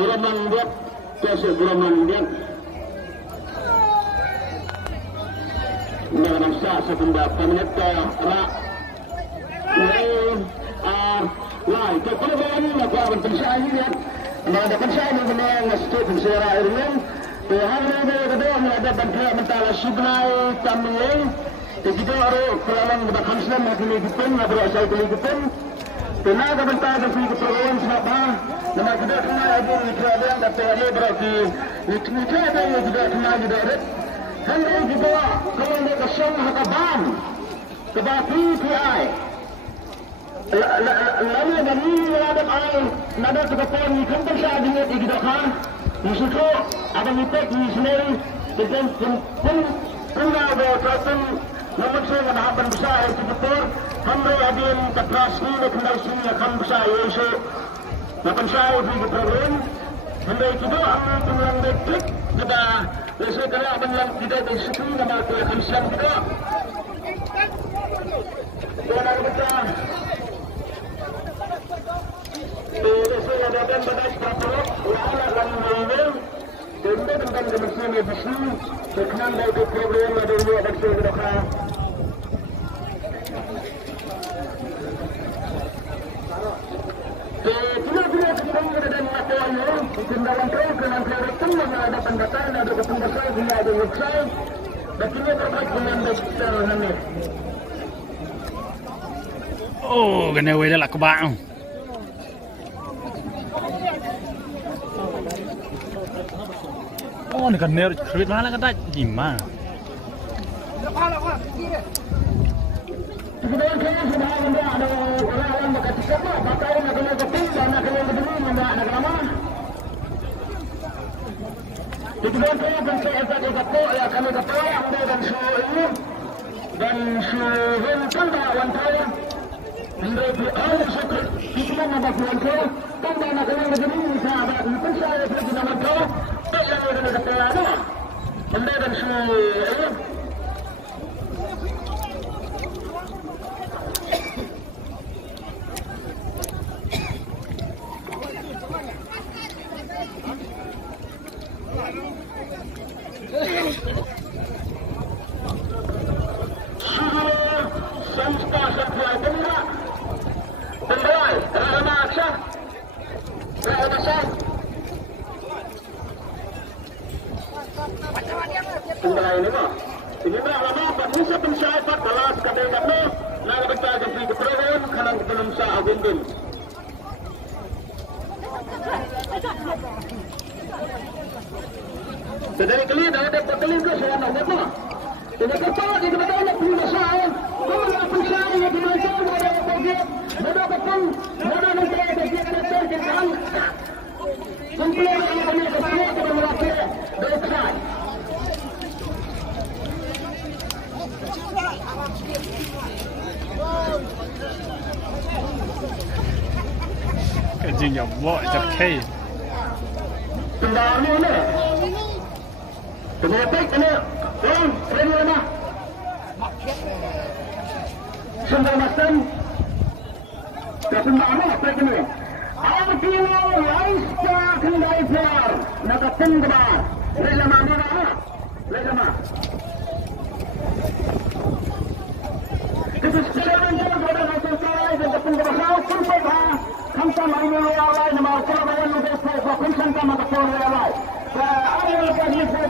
Guraman dia, kasi guraman dia. Dengan sa pendapat mereka rak. Lah, itu kalau baru nak buat pencarian ini, ada pencarian yang memang stop bersara ini. Tuhan ini kedua ada bantuan mentala sublai kami. Kita orang kelaman kita kanslan nak dilakukan, nak berasal dilakukan. Tenaga bantuan dari program siapa? Nama kita kena ada yang dapat ada berarti. Kita ada yang kita kena ada. Hendak kita kalau nak kesong hakaban, kebapi PI. Lalu dari ada air, nada kebetulan ikan tersaji ni kita kan. Musuh ada mitek ni sendiri. Kita pun ada katan. Namun saya menahan besar itu betul. Hamre ada yang terkeras ni kena sini akan besar Yesu. Namun saya di program. Hamre kita akan tulang detik kita. Yesu kalau abang tidak disukai nama Tuhan Islam kita. Tuhan ada betul. Yesu ada dan badas berpeluk. Wala dan mengil. Tenda tentang kebersihan Yesu. Sekarang dari program ada dua bersih kita. Tidak kita dan lakukan orang tindakan kau dengan kerajaan yang ada pendataan ada kependasan dia ada website dan ini terkait dengan daftar nama. Oh, kena wei dah lah kebang. Oh, ni kan ner kreat mana kan tak gimana? Kemudian saya sudah ada orang dekat siapa, pakai nak kena ketinggalan, nak kena berdiri, nak lama. Kemudian saya pun saya kata ya kami kata yang dan show ini dan show tanda wanita. Menjadi awal syukur kita nak wanita, tanda nak kena berdiri sahabat. Mungkin saya pergi nama kau, tak yang ada kata ada. Dan show ini. Sedari kali dah ada kali ke saya nak apa? Tidak kata kita betul nak punya saya. Kalau nak punya saya di mana ada pergi, ada betul, ada nanti ada dia betul kan. Kumpul yang kami kesini kita melakukan dekat. Kerja yang buat terkei. Tengah ni. Ternyata kena orang ready lama. Sumber masan. Tapi mana apa kena? Awak kena lifestyle kena ipar. Nak tenggelam. Ready lama mana? Ready lama. Kita sekarang jalan pada masa saya dan tenggelam. Sampai dah. Kamsa main oleh nama orang yang lebih besar. Kamsa mata orang oleh. Ada yang lagi besar.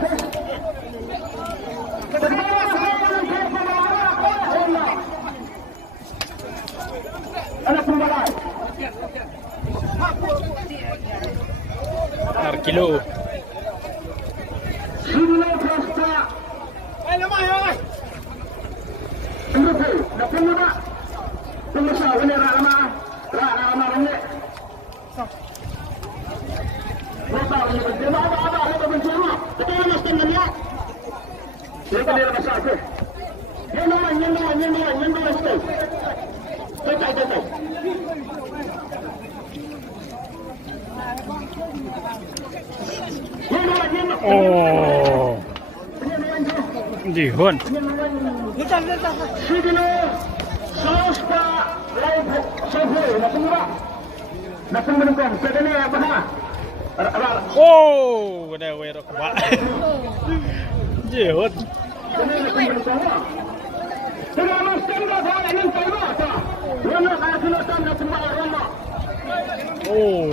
Anak pembalai. Kilo. Sini pasta. Lemah oi. Tunggu, dah tunggu tak? Tunggu sah, ini lama ini. Berapa ini? Dia ada bencana. Kita nak tengah. Dia kena masa tu. Yang stay. Betul. Oh. Dihun. Sini. Sosta live sofa nak tunggu. Nak tunggu. Sedene apa? Oh, kena we dah kebak. Jehut. Oh.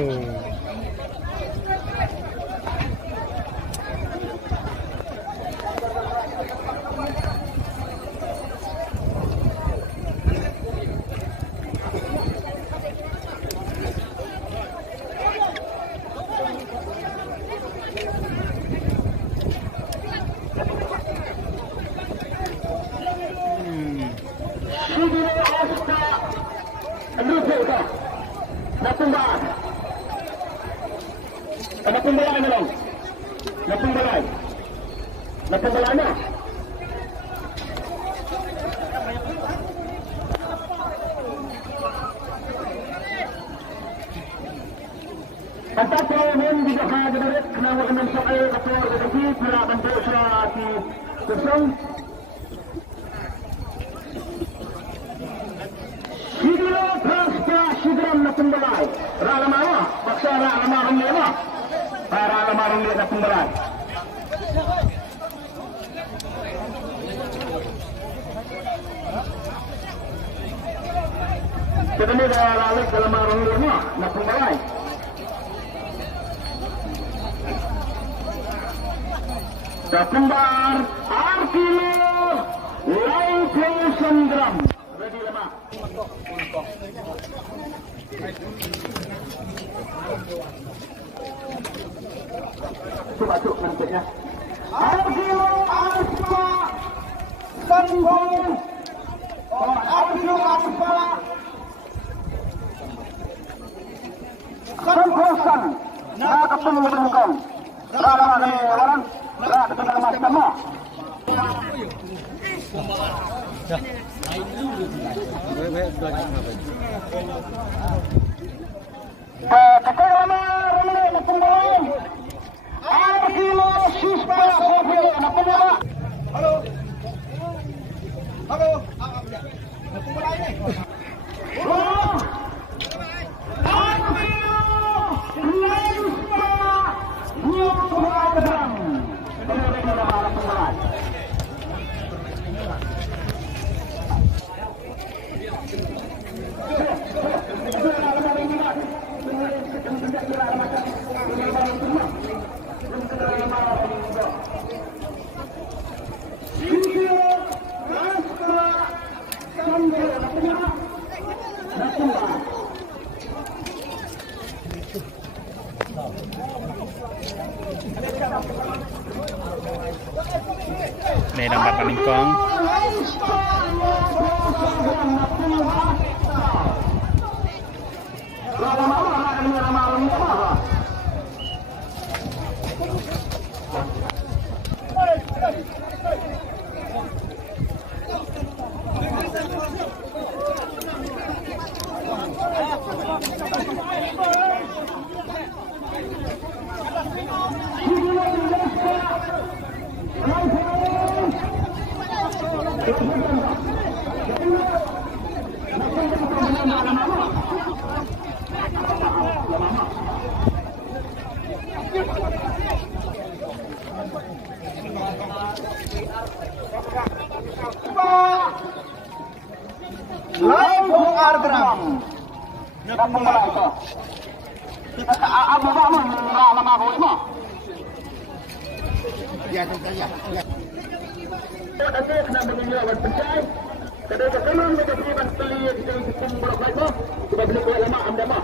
Kembar Arkilo Laipung Sendram. Ready lemah. Coba cuk nantinya. Arkilo Alfa Sendram. Arkilo Alfa Sendram. Nah, ketemu dengan Salah ni orang. Lah, kita nak masuk semua. Kekalaman Romelu nak pembawa. Arkilo Sispa Sofia nak pembawa. Halo. Halo. Nak pembawa ini. Ini nampak paling kong. Laipung Argram. Nak pembawa itu. Abu Bakar nama Abu Imam. Ya, ya. Ada kena menunjuk berpercaya. Kadang kadang mereka beriman pelia di dalam hukum berbaik mah. Sebab bila kau lama anda mah.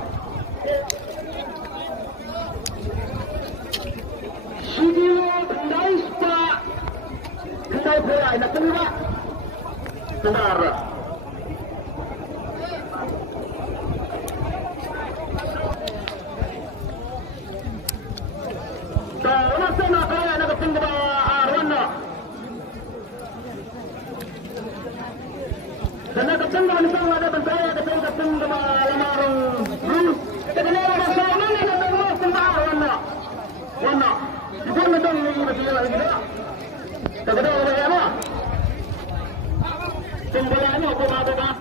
Sidilo kendai spa. Kendai perai nak tengok. Benar. Dan ada tengah di bawah ada